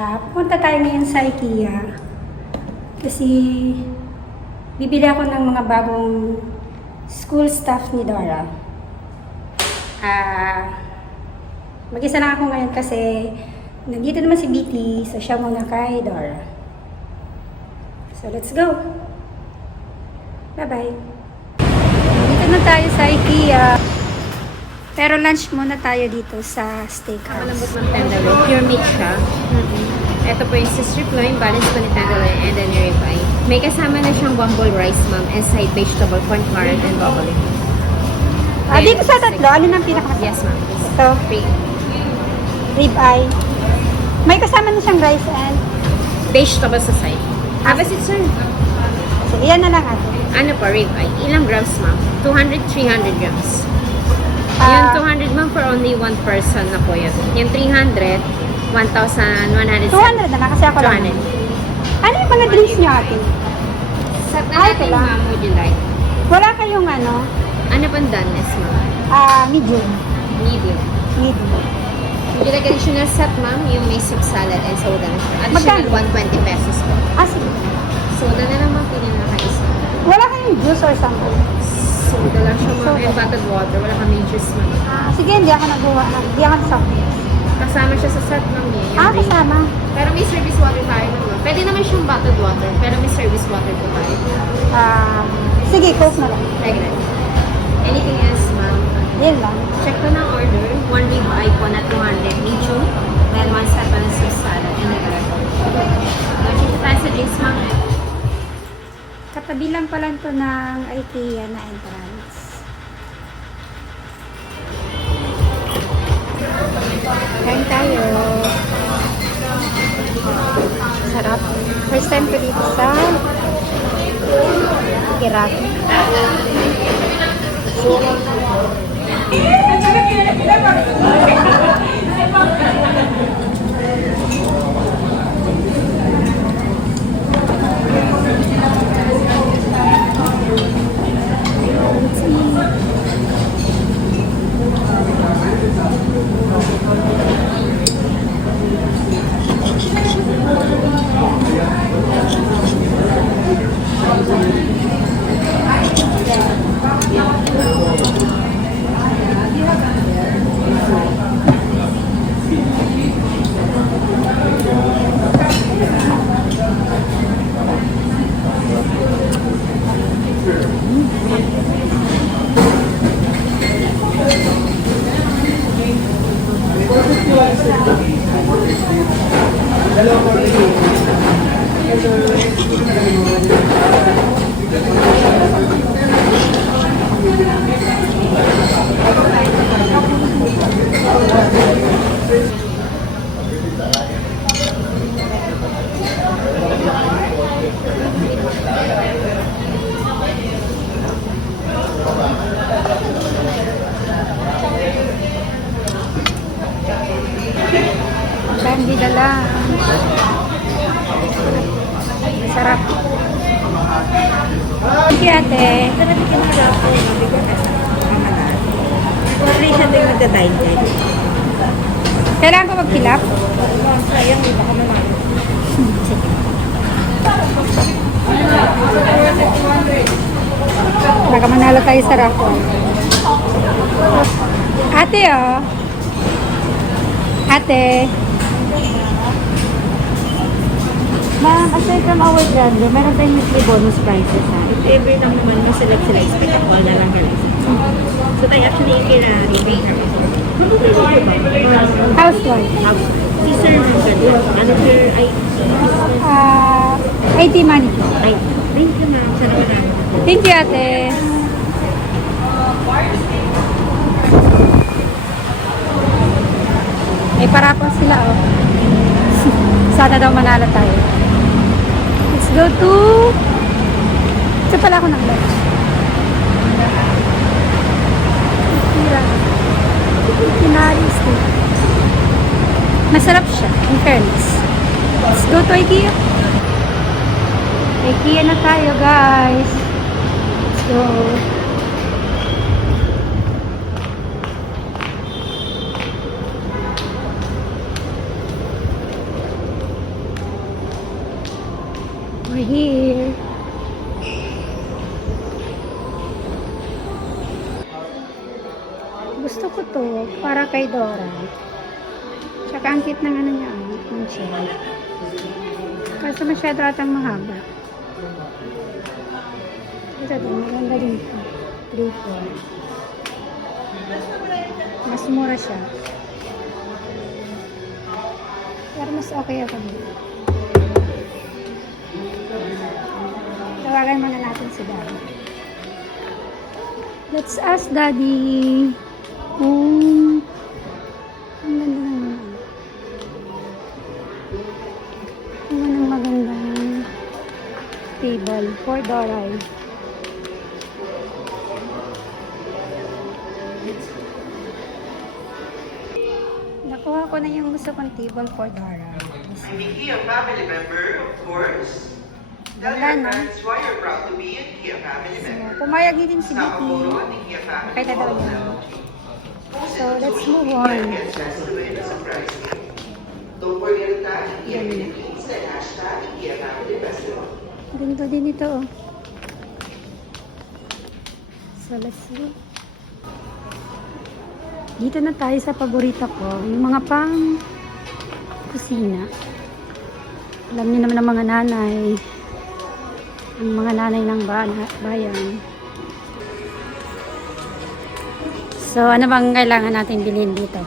Pupunta tayo ngayon sa IKEA kasi bibili ako ng mga bagong school stuff ni Dora. Mag-isa lang ako ngayon kasi nandito naman si BT, so siya muna kay Dora. So let's go! Bye-bye! Dito na tayo sa IKEA. Pero lunch muna tayo dito sa steakhouse. Malambot ng tenderloin. Pure meat siya. Ito po yung strip loin, balance po ni tenderloin, and then yung ribeye. May kasama na siyang one bowl rice, ma'am, and side vegetable, corn carrot, and broccoli. Dito sa tatlo, ano nang pinakamasarap? Yes, ma'am. Ito, Free. ribeye. May kasama na siyang rice and... Vegetable sa side. Have a seat, sir. Sige, yan na lang ate. Ano po, ribeye? Ilang grams, ma'am? 200, 300 grams. Yung 200, ma'am, for only one person na po yun. Yung 300, 1,100. 200 na lang kasi ako lang. 200. Ano yung mga drinks niyo ate? Sa Ay, natin, ito lang. ma'am, would you like? Wala kayong ano, Ano pang doneness, ma'am? medium. Medium. Medium. Would you like additional set, ma'am? Yung may soup salad and soda na siya. Additional Magkano? 120 pesos po. Sige. Soda na lang, ma'am, pinaka-isa. Wala kayong juice or something? Soda lang siya, ma'am, and bottled water. Wala kami juice, ma'am. Sige, hindi ako nagawa. Hindi ako something. Kasama siya sa set, ma'am, niya. Yung drink. Kasama. Pero may service water tayo, ma'am. Pwede naman siyang bottled water, pero may service water po tayo. Sige, Coke na lang. Like that. Anything else, ma'am? Yan lang. Check ko ng order. One ribeye po na 200 medium. Then one set on the soup salad and then the rest. Check tayo sa drinks, ma'am. Katabi lang pala ito ng IKEA na entrance. Kain tayo. Sarap. First time ko dito sa Iraq. Candy dala. Sarap. Thank you, ate. Sorry siya din nagda-dine din. Kailangan ko magkilap? Sayang, di ba ka naman? Baka manalo tayo sa raffle. Ate, oh. Ate. Ma'am, aside from our grande, meron tayong weekly bonus prizes ha. If ever naman ma-select sila, expect ako na lang ka So tayo actually rebate na Housewife. Si Sir Ruben, ano sir, IT manager. ay, thank you ma'am, sana marami. Thank you, ate. May parapon sila, oh. Sana daw manalo tayo. Let's go to... Ito pala ako ng lunch. Kinari steak. Masarap siya, in fairness. Let's go to IKEA. IKEA na tayo, guys. Let's go. We're here. Gusto ko to para kay Dora. Tsaka ang cute ng ano niya, ng shell. Kaso masyado atang mahaba. Ito din, maganda din ito. 3-4. Mas mura siya. Pero mas okay ako dito. Tawagan muna natin si Daddy. Let's ask Daddy. Ang ganda naman. Ang magandang table for Dora. Nakuha ko na yung gusto kong table for Dora. I'm Mickey, a family member, of course. Tell Wala your na. parents why you're proud to be a Kia family member. So, pumayag din si Sa Vicky. Kaporo, ni Kia family Kaya daw also. yan. Post So, it to let's social move media on. and get chance to win a surprise gift. Don't forget to tag Kia Philippines and hashtag Kia Family Festival. Ganito din ito, oh. So, let's go. Dito na tayo sa paborito ko. Yung mga pang kusina. Alam niyo naman ang mga nanay. Ang mga nanay ng bayan. So, ano bang kailangan natin bilhin dito?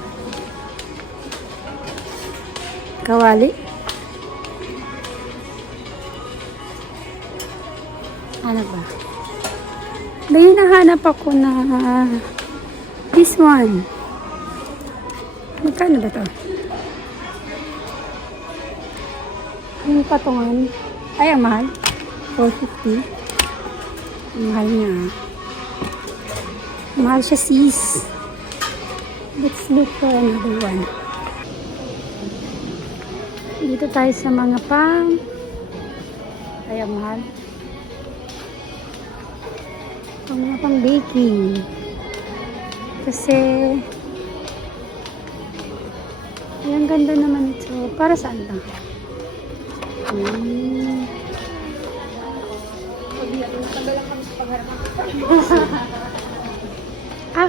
Kawali. Ano ba? May nahanap ako na this one. Magkano ba to? Yung patungan. Ay, ang mahal. 450. Ang mahal niya. Mahal siya, sis. Let's look for another one. Dito tayo sa mga pang. Ay, ang mahal. Mga pang baking. Kasi ang ganda naman ito. Para saan ba?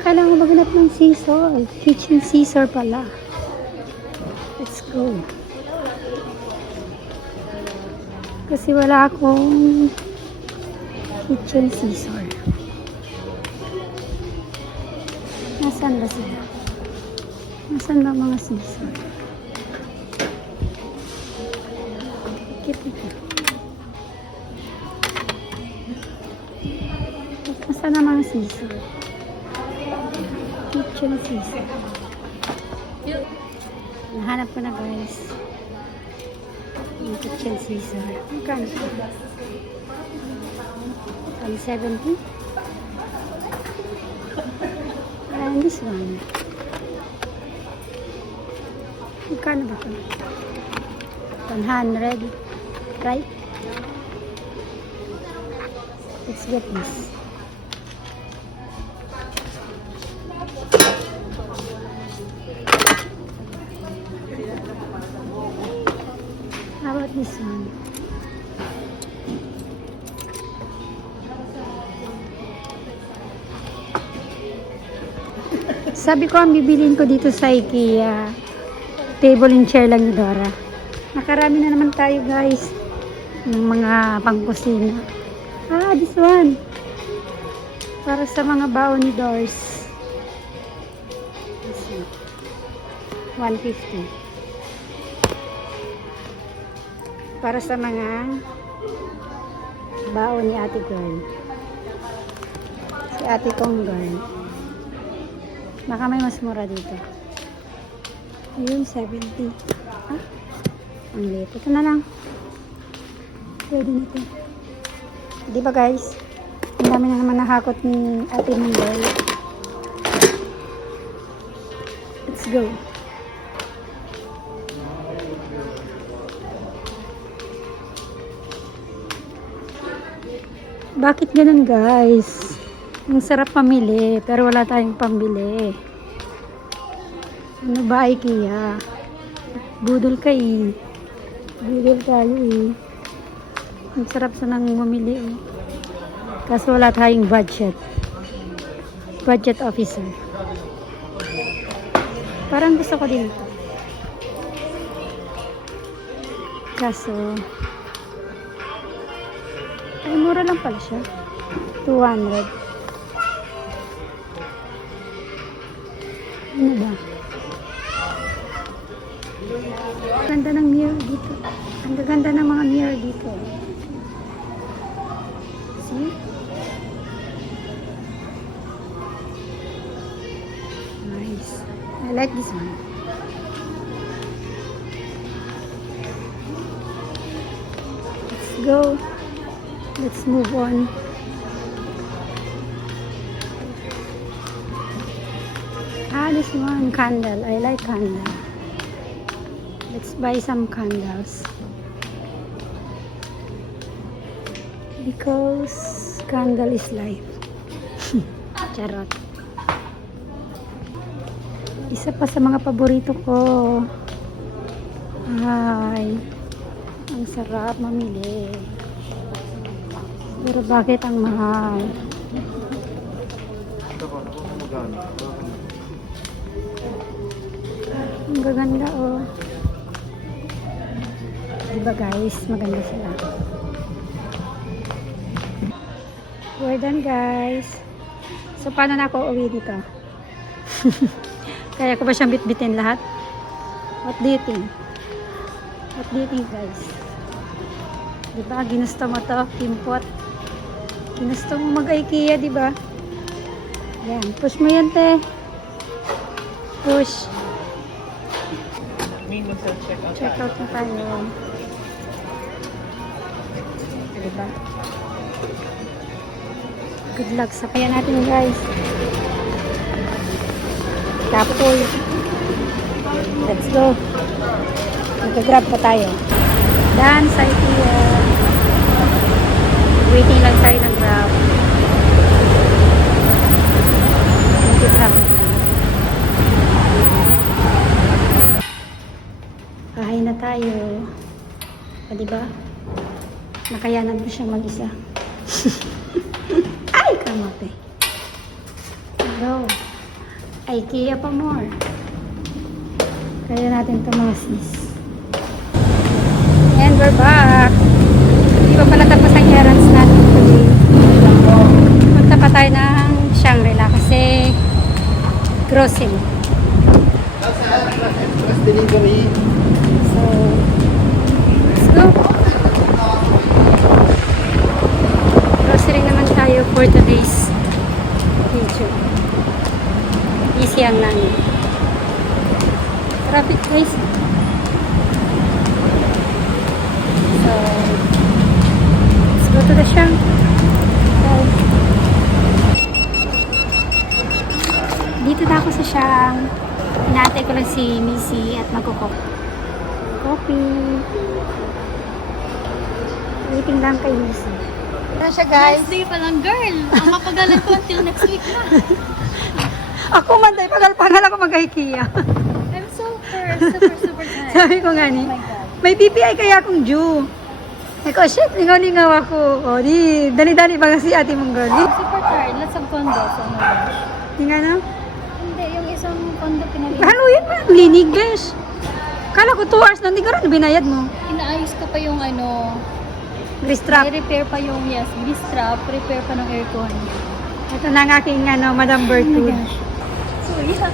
Kailangan ko maghanap ng scissor. Kitchen scissor pala. Let's go. Kasi wala akong kitchen scissor. Nasaan ba sila? Nasaan ba mga scissor? Keep ito. Nasaan na mga scissor? Kitchen scissor. Nahanap ko na, guys. Yung kitchen scissor. Magkano ito? 70? And this one. Magkano ba ito? 100. Right? Let's get this. How about this one? Sabi ko, ang bibilin ko dito sa IKEA, table and chair lang ni Dora. Nakarami na naman tayo, guys, ng mga pangkusina. This one. Para sa mga baon ni Doors. 150. Para sa mga baon ni Ate Girl. Si Ate Kong Girl. Baka may mas mura dito. Ayun, 70. Ang liit. Ito na lang. Pwede na ito. Di ba, guys? Ang dami na naman nahakot ni Ate Girl. Let's go. Bakit ganun, guys? Ang sarap pamili, pero wala tayong pambili. Ano ba, IKEA? Budol ka eh. Budol tayo eh. Ang sarap sa nang mamili. Oh. Kaso wala tayong budget. Budget officer. Parang gusto ko din ito. Kaso, ay mura lang pala siya. 200. Ano ba? Ganda ng mirror dito. Ang gaganda ng mga mirror dito. See? Nice. I like this one. Let's go. Let's move on. This one candle. I like candle. Let's buy some candles. Because candle is life. Charot. Isa pa sa mga paborito ko. Ay, ang sarap mamili. Pero bakit ang mahal? Ang gaganda oh. Diba guys, maganda sila. We're done guys. So paano na ako uwi dito? Kaya ko ba siyang bitbitin lahat? What do you think? What do you think guys? Diba, ginusto mo to, Kimpot? Ginusto mo mag-IKEA, diba? Yan, push mo yan, te. Push. Check out na tayo. Diba? Good luck sa kaya natin, guys. Tapos, let's go. Mag-grab pa tayo. Done sa IKEA. Waiting lang tayo ng grab. Mag-traffic lang. Kahay na tayo. O, diba? Nakayanan mo siya mag-isa. Ay, kamote. Go. IKEA pa more. Kaya natin ito mga sis. And we're back. Hindi pa pala tapos ang errands natin today. Punta pa tayo ng Shangri-La kasi grocery. So, let's go. Grocery naman tayo for today's video. Easy ang namin. Traffic guys. So, let's go to the Shang. Dito na ako sa Shang. Hinatay ko lang si Missy at magkukop. Coffee. Waiting lang kay Missy. Ano siya guys? Next day pa lang, girl. Ang mapagalan ko until next week na. Ako man tayo, pagal-pagal ako mag-IKEA. I'm super nice. Sabi ko nga ni, Oh my God. may PPI kaya akong due. Eko, shit, lingaw-lingaw ako. O, di, dali-dali ba kasi ate mong girl? I'm super tired. Lots of condos. Oh my gosh. Di nga na? Hindi, yung isang condo pinag- Haluin mo, linig, besh. Kala ko 2 hours na, hindi ka rin binayad mo. Inaayos ko pa yung ano, Grease trap. i-repair pa yung, yes, grease trap, repair pa ng aircon. Ito na ang aking, Madam Bertrude. So, yeah.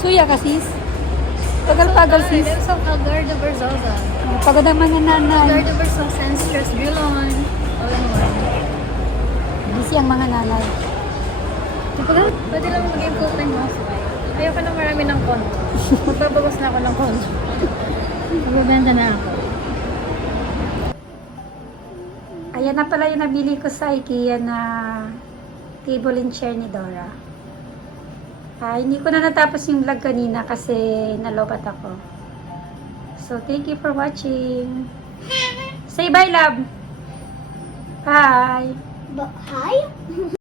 Suya ka, sis. Pagal-pagal, sis. There's some agar de Berzosa. Pagod naman yung Agar nanay. de Berzosa and stress grill on. All in one. Busy ang mga nanay. Pwede lang maging full-time housewife. Ayoko na marami ng condo. Magbabawas na ako ng condo. Magbibenta na ako. Ayan na pala yung nabili ko sa IKEA na table and chair ni Dora. Hindi ko na natapos yung vlog kanina kasi nalobat ako. So, thank you for watching. Say bye, love. Bye. Hi?